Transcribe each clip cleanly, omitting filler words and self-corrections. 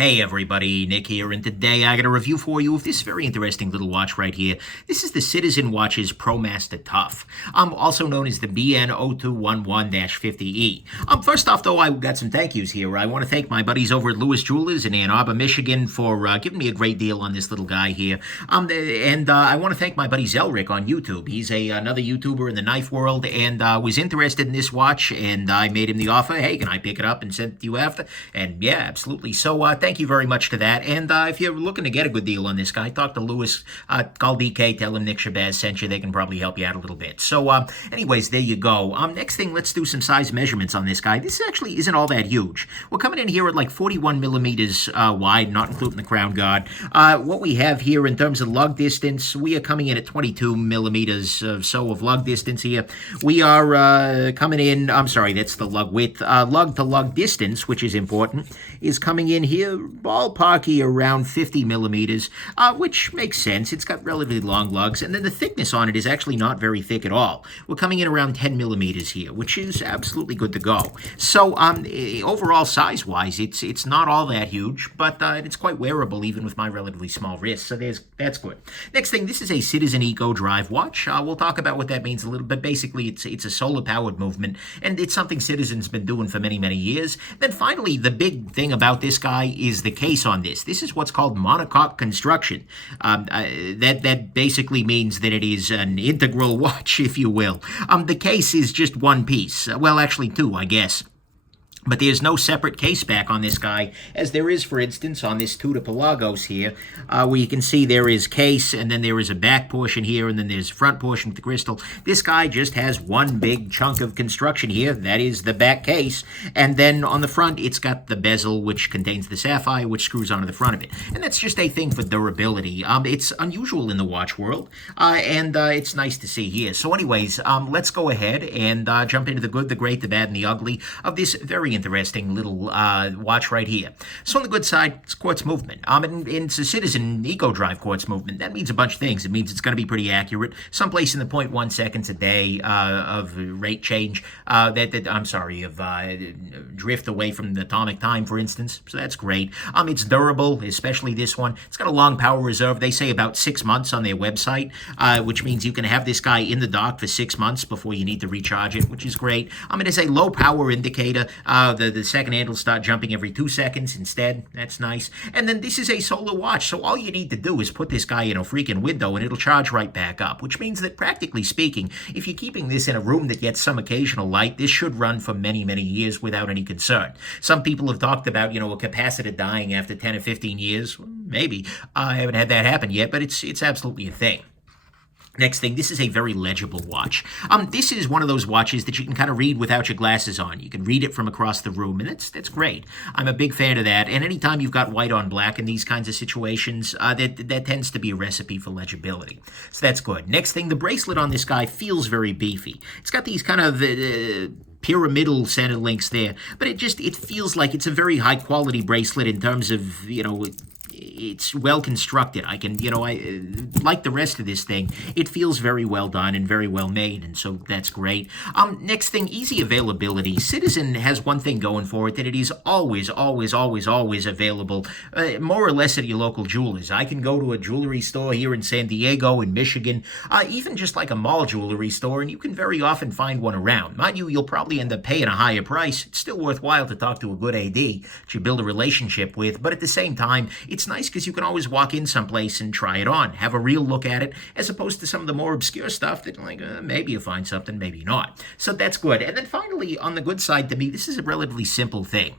Hey everybody, Nick here, and today I got a review for you of this very interesting little watch right here. This is the Citizen Watch's Promaster Tough, also known as the BN0211-50E. First off, though, I got some thank yous here. I want to thank my buddies over at Lewis Jewelers in Ann Arbor, Michigan, for giving me a great deal on this little guy here. And I want to thank my buddy Zelric on YouTube. He's another YouTuber in the knife world, and was interested in this watch, and I made him the offer. Hey, can I pick it up and send it to you after? And yeah, absolutely. So thank you very much to that. And if you're looking to get a good deal on this guy, talk to Lewis, call DK, tell him Nick Shabazz sent you. They can probably help you out a little bit. So anyways, there you go. Next thing, let's do some size measurements on this guy. This actually isn't all that huge. We're coming in here at like 41 millimeters wide, not including the crown guard. What we have here in terms of lug distance, we are coming in at 22 millimeters or so of lug distance here. We are coming in, I'm sorry, that's the lug width. Lug to lug distance, which is important, is coming in here ballparky around 50 millimeters, which makes sense. It's got relatively long lugs, and then the thickness on it is actually not very thick at all. We're coming in around 10 millimeters here, which is absolutely good to go. So overall size-wise, it's not all that huge, but it's quite wearable even with my relatively small wrist, so that's good. Next thing, this is a Citizen Eco Drive watch. We'll talk about what that means a little bit. Basically, it's a solar-powered movement, and it's something Citizen's been doing for many, many years. Then finally, the big thing about this guy is the case on this. This is what's called monocoque construction. That basically means that it is an integral watch, if you will. The case is just one piece. Well, actually two, I guess. But there's no separate case back on this guy, as there is, for instance, on this Tudor Pelagos here, where you can see there is case, and then there is a back portion here, and then there's a front portion with the crystal. This guy just has one big chunk of construction here. That is the back case. And then on the front, it's got the bezel, which contains the sapphire, which screws onto the front of it. And that's just a thing for durability. It's unusual in the watch world, and it's nice to see here. So anyways, let's go ahead and jump into the good, the great, the bad, and the ugly of this very interesting little watch right here. So on the good side, it's quartz movement. And it's a Citizen Eco Drive quartz movement. That means a bunch of things. It means it's going to be pretty accurate. Someplace in the 0.1 seconds a day of rate change. Drift away from the atomic time, for instance. So that's great. It's durable, especially this one. It's got a long power reserve. They say about 6 months on their website, which means you can have this guy in the dock for 6 months before you need to recharge it, which is great. It is a low power indicator. The second hand will start jumping every 2 seconds instead. That's nice. And then this is a solar watch, so all you need to do is put this guy in a freaking window and it'll charge right back up, which means that practically speaking, if you're keeping this in a room that gets some occasional light, this should run for many, many years without any concern. Some people have talked about, a capacitor dying after 10 or 15 years. Maybe. I haven't had that happen yet, but it's absolutely a thing. Next thing, this is a very legible watch. This is one of those watches that you can kind of read without your glasses on. You can read it from across the room, and that's great. I'm a big fan of that, and anytime you've got white on black in these kinds of situations, that tends to be a recipe for legibility. So that's good. Next thing, the bracelet on this guy feels very beefy. It's got these kind of pyramidal center links there, but it feels like it's a very high-quality bracelet in terms of, it's well constructed. I like the rest of this thing, it feels very well done and very well made, and so that's great. Next thing, easy availability. Citizen has one thing going for it, that it is always, always, always, always available, more or less at your local jewelers. I can go to a jewelry store here in San Diego, in Michigan, even just like a mall jewelry store, and you can very often find one around. Mind you, you'll probably end up paying a higher price. It's still worthwhile to talk to a good AD that you build a relationship with, but at the same time, it's nice because you can always walk in someplace and try it on, have a real look at it, as opposed to some of the more obscure stuff that, maybe you find something, maybe not. So that's good. And then finally, on the good side to me, this is a relatively simple thing.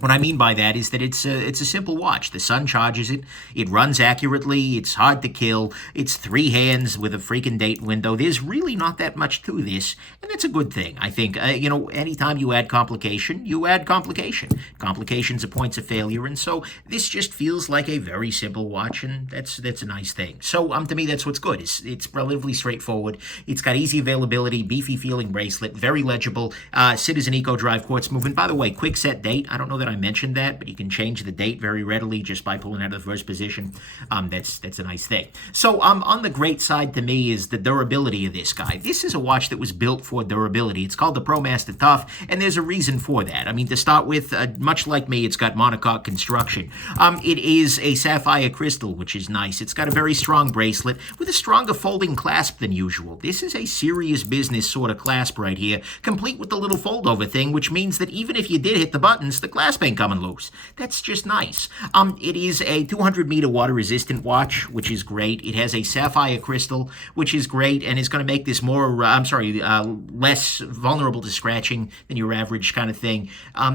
What I mean by that is that it's a simple watch. The sun charges it. It runs accurately. It's hard to kill. It's 3 hands with a freaking date window. There's really not that much to this, and that's a good thing. I think, anytime you add complication, you add complication. Complications are points of failure, and so this just feels like a very simple watch, and that's a nice thing. So, to me, that's what's good. It's relatively straightforward. It's got easy availability, beefy feeling bracelet, very legible, Citizen Eco Drive quartz movement. By the way, quick set date. I don't know that I mentioned that, but you can change the date very readily just by pulling out of the first position. That's a nice thing. So on the great side to me is the durability of this guy. This is a watch that was built for durability. It's called the Promaster Tough, and there's a reason for that. I mean, to start with, much like me, it's got monocoque construction. It is a sapphire crystal, which is nice. It's got a very strong bracelet with a stronger folding clasp than usual. This is a serious business sort of clasp right here, complete with the little fold-over thing, which means that even if you did hit the buttons, the clasp ain't coming loose. That's just nice. It is a 200-meter water-resistant watch, which is great. It has a sapphire crystal, which is great, and is going to make this more, less vulnerable to scratching than your average kind of thing.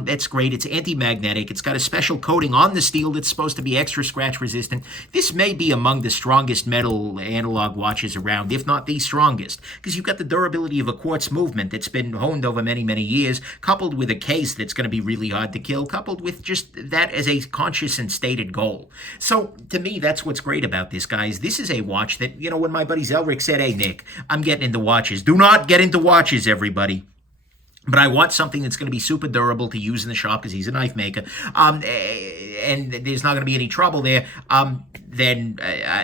That's great. It's anti-magnetic. It's got a special coating on the steel that's supposed to be extra scratch-resistant. This may be among the strongest metal analog watches around, if not the strongest, because you've got the durability of a quartz movement that's been honed over many, many years, coupled with a case that's going to be really hard to kill, coupled with just that as a conscious and stated goal. So, to me, that's what's great about this, guys. This is a watch that, when my buddy Zelric said, "Hey, Nick, I'm getting into watches." Do not get into watches, everybody. But I want something that's going to be super durable to use in the shop because he's a knife maker, and there's not going to be any trouble there. Then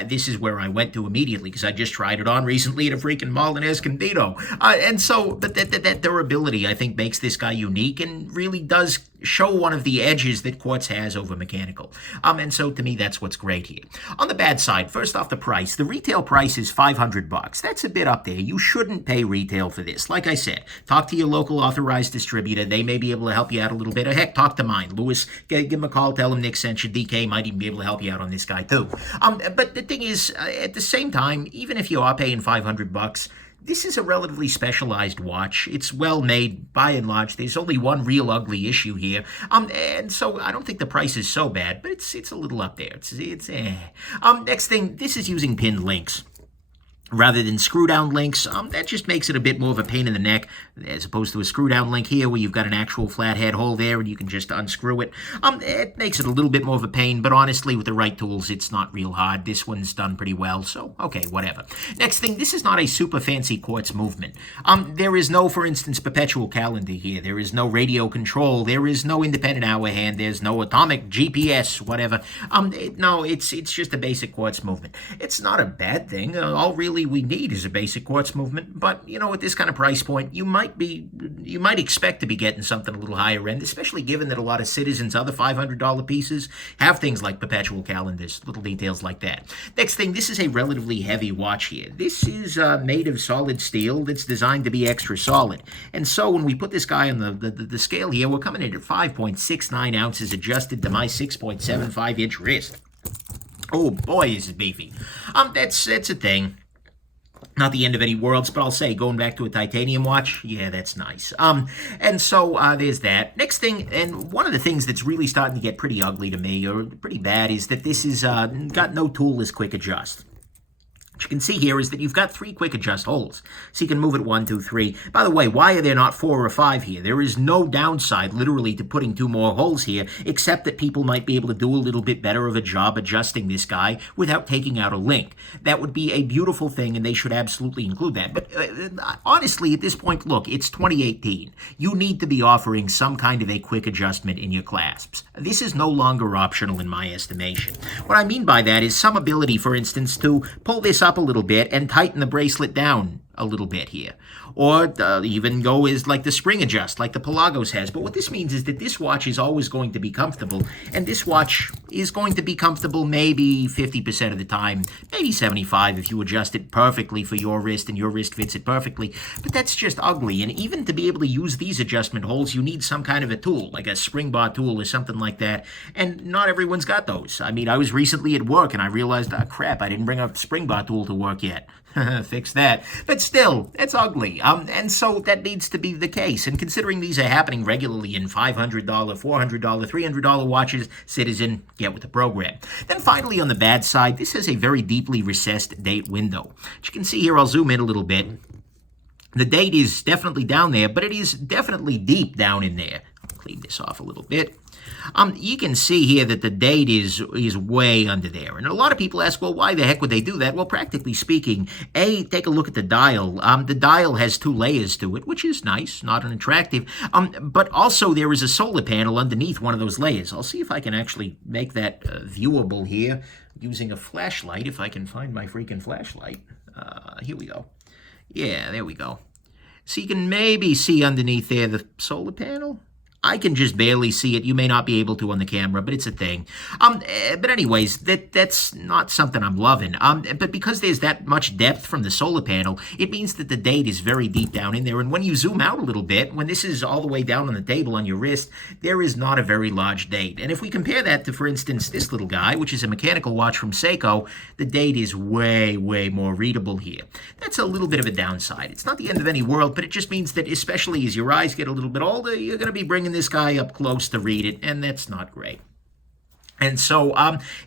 this is where I went to immediately because I just tried it on recently at a freaking mall in Escondido. And so, but that durability, I think, makes this guy unique and really does show one of the edges that quartz has over mechanical. And so, to me, that's what's great here. On the bad side, first off, the price. The retail price is $500. That's a bit up there. You shouldn't pay retail for this. Like I said, talk to your local authorized distributor. They may be able to help you out a little bit. Or heck, talk to mine. Lewis, give him a call. Tell him Nick sent you. DK might even be able to help you out on this guy, too. But the thing is, at the same time, even if you are paying $500, this is a relatively specialized watch. It's well made by and large. There's only one real ugly issue here. And so I don't think the price is so bad, but it's a little up there. Next thing, this is using pinned links rather than screw-down links. That just makes it a bit more of a pain in the neck as opposed to a screw-down link here where you've got an actual flathead hole there and you can just unscrew it. It makes it a little bit more of a pain, but honestly, with the right tools, it's not real hard. This one's done pretty well, so okay, whatever. Next thing, this is not a super fancy quartz movement. There is no, for instance, perpetual calendar here. There is no radio control. There is no independent hour hand. There's no atomic GPS, whatever. No, it's just a basic quartz movement. It's not a bad thing. All really we need is a basic quartz movement, but at this kind of price point, you might expect to be getting something a little higher end, especially given that a lot of Citizen's other $500 pieces have things like perpetual calendars, little details like that. Next thing, this is a relatively heavy watch here. This is made of solid steel that's designed to be extra solid, and so when we put this guy on the scale here, we're coming in at 5.69 ounces adjusted to my 6.75 inch wrist. Oh boy, is it beefy. That's a thing. Not the end of any worlds, but I'll say, going back to a titanium watch, yeah, that's nice. And so there's that. Next thing, and one of the things that's really starting to get pretty ugly to me, or pretty bad, is that this is got no toolless quick adjust. What you can see here is that you've got 3 quick adjust holes. So you can move it 1, 2, 3. By the way, why are there not 4 or 5 here? There is no downside, literally, to putting 2 more holes here, except that people might be able to do a little bit better of a job adjusting this guy without taking out a link. That would be a beautiful thing, and they should absolutely include that. But honestly, at this point, look, it's 2018. You need to be offering some kind of a quick adjustment in your clasps. This is no longer optional in my estimation. What I mean by that is some ability, for instance, to pull this up a little bit and tighten the bracelet down a little bit here. Or even go as like the spring adjust, like the Pelagos has. But what this means is that this watch is always going to be comfortable, and this watch is going to be comfortable maybe 50% of the time, maybe 75% if you adjust it perfectly for your wrist and your wrist fits it perfectly. But that's just ugly, and even to be able to use these adjustment holes, you need some kind of a tool, like a spring bar tool or something like that, and not everyone's got those. I mean, I was recently at work, and I realized, crap, I didn't bring a spring bar tool to work yet. Fix that. But still, it's ugly. And so that needs to be the case. And considering these are happening regularly in $500, $400, $300 watches, Citizen, get with the program. Then finally, on the bad side, this has a very deeply recessed date window. As you can see here, I'll zoom in a little bit. The date is definitely down there, but it is definitely deep down in there. clean this off a little bit. You can see here that the date is way under there. And a lot of people ask, well, why the heck would they do that? Well, practically speaking, take a look at the dial. The dial has 2 layers to it, which is nice, not unattractive. But also there is a solar panel underneath one of those layers. I'll see if I can actually make that viewable here using a flashlight, if I can find my freaking flashlight. Here we go. Yeah, there we go. So you can maybe see underneath there the solar panel. I can just barely see it. You may not be able to on the camera, but it's a thing. But anyways, that's not something I'm loving. But because there's that much depth from the solar panel, it means that the date is very deep down in there. And when you zoom out a little bit, when this is all the way down on the table on your wrist, there is not a very large date. And if we compare that to, for instance, this little guy, which is a mechanical watch from Seiko, the date is way, way more readable here. That's a little bit of a downside. It's not the end of any world, but it just means that especially as your eyes get a little bit older, you're going to be bringing this guy up close to read it, and that's not great. And so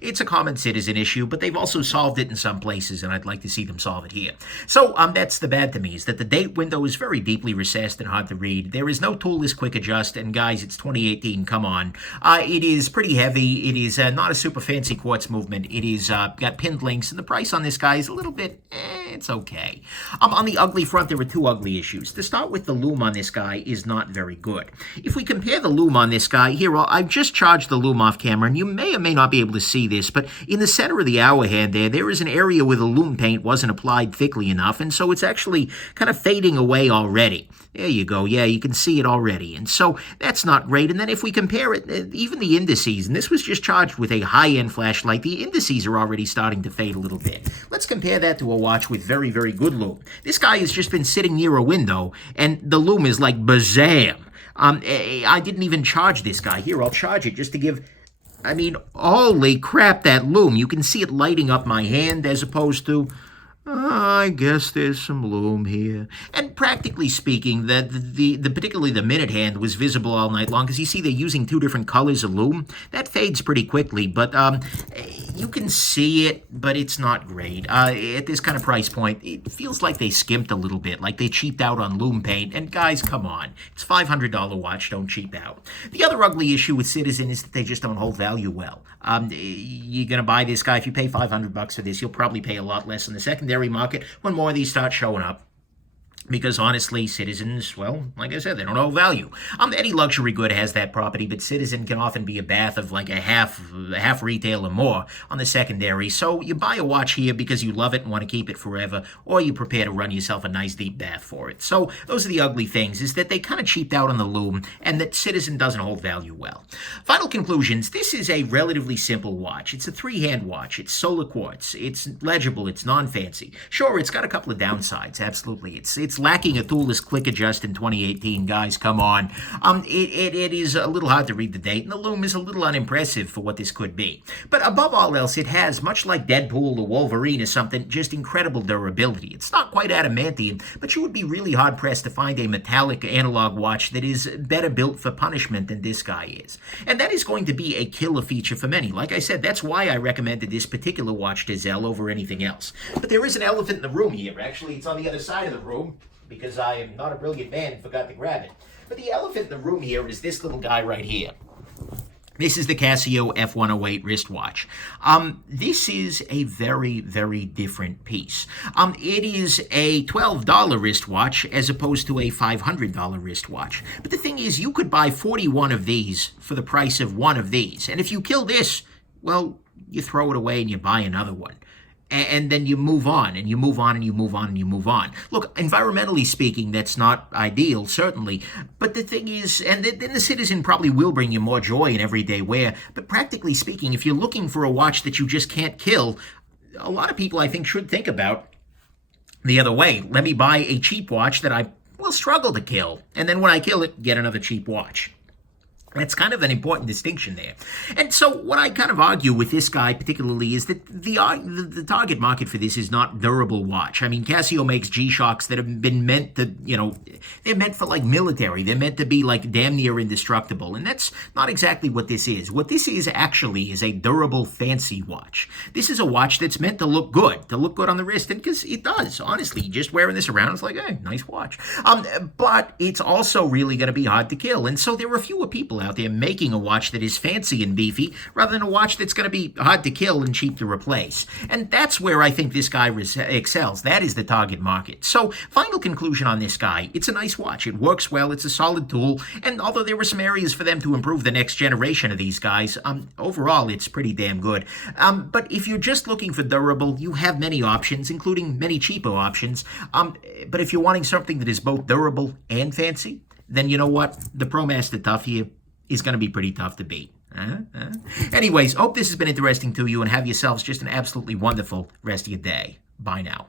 it's a common citizen issue, but they've also solved it in some places, and I'd like to see them solve it here. So that's the bad to me, is that the date window is very deeply recessed and hard to read. There is no toolless quick adjust, and guys, it's 2018, come on. It is pretty heavy. It is not a super fancy quartz movement. It is got pinned links, and the price on this guy is a little bit, it's okay. On the ugly front, there are 2 ugly issues. To start with, the lume on this guy is not very good. If we compare the lume on this guy, here, I've just charged the lume off camera, and you may or may not be able to see this, but in the center of the hour hand there is an area where the lume paint wasn't applied thickly enough, and so it's actually kind of fading away already. There you go. Yeah, you can see it already. And so that's not great. And then if we compare it, even the indices, and this was just charged with a high-end flashlight, the indices are already starting to fade a little bit. Let's compare that to a watch with very, very good lume. This guy has just been sitting near a window, and the lume is like bazam. I didn't even charge this guy. Here, I'll charge it just to give... I mean, holy crap, that lume. You can see it lighting up my hand as opposed to... I guess there's some lume here. And practically speaking, particularly the minute hand was visible all night long, because you see they're using 2 different colors of lume. That fades pretty quickly, but you can see it, but it's not great. At this kind of price point, it feels like they skimped a little bit, like they cheaped out on lume paint. And guys, come on. It's a $500 watch. Don't cheap out. The other ugly issue with Citizen is that they just don't hold value well. You're going to buy this guy. If you pay $500 for this, you'll probably pay a lot less in the secondary market when more of these start showing up. Because honestly, Citizens, well, like I said, they don't know value. Any luxury good has that property, but Citizen can often be a bath of like a half retail or more on the secondary. So you buy a watch here because you love it and want to keep it forever, or you prepare to run yourself a nice deep bath for it. So those are the ugly things, is that they kind of cheaped out on the lume, and that Citizen doesn't hold value well. Final conclusions, this is a relatively simple watch. It's a 3-hand watch. It's solar quartz. It's legible. It's non-fancy. Sure, it's got a couple of downsides, absolutely. It's lacking a toolless quick adjust in 2018, guys, come on. It is a little hard to read the date, and the lume is a little unimpressive for what this could be. But above all else, it has, much like Deadpool or Wolverine or something, just incredible durability. It's not quite adamantium, but you would be really hard-pressed to find a metallic analog watch that is better built for punishment than this guy is. And that is going to be a killer feature for many. Like I said, that's why I recommended this particular watch to Zell over anything else. But there is an elephant in the room here. Actually, it's on the other side of the room, because I am not a brilliant man and forgot to grab it. But the elephant in the room here is this little guy right here. This is the Casio F108 wristwatch. This is a very, very different piece. It is a $12 wristwatch as opposed to a $500 wristwatch. But the thing is, you could buy 41 of these for the price of one of these. And if you kill this, well, you throw it away and you buy another one. And then you move on, and you move on, and you move on, and you move on. Look, environmentally speaking, that's not ideal, certainly. But the thing is, and then the Citizen probably will bring you more joy in everyday wear. But practically speaking, if you're looking for a watch that you just can't kill, a lot of people, I think, should think about the other way. Let me buy a cheap watch that I will struggle to kill. And then when I kill it, get another cheap watch. That's kind of an important distinction there. And so what I kind of argue with this guy particularly is that the target market for this is not durable watch. I mean, Casio makes G-Shocks that have been meant to, they're meant for like military. They're meant to be like damn near indestructible. And that's not exactly what this is. What this is actually is a durable fancy watch. This is a watch that's meant to look good on the wrist. And because it does, honestly, just wearing this around, it's like, hey, nice watch. But it's also really going to be hard to kill. And so there are fewer people out there making a watch that is fancy and beefy rather than a watch that's going to be hard to kill and cheap to replace. And that's where I think this guy excels. That is the target market. So final conclusion on this guy, it's a nice watch. It works well. It's a solid tool. And although there were some areas for them to improve the next generation of these guys, overall it's pretty damn good. But if you're just looking for durable, you have many options, including many cheaper options. But if you're wanting something that is both durable and fancy, then you know what? The Promaster Tough here is going to be pretty tough to beat. Anyways, hope this has been interesting to you, and have yourselves just an absolutely wonderful rest of your day. Bye now.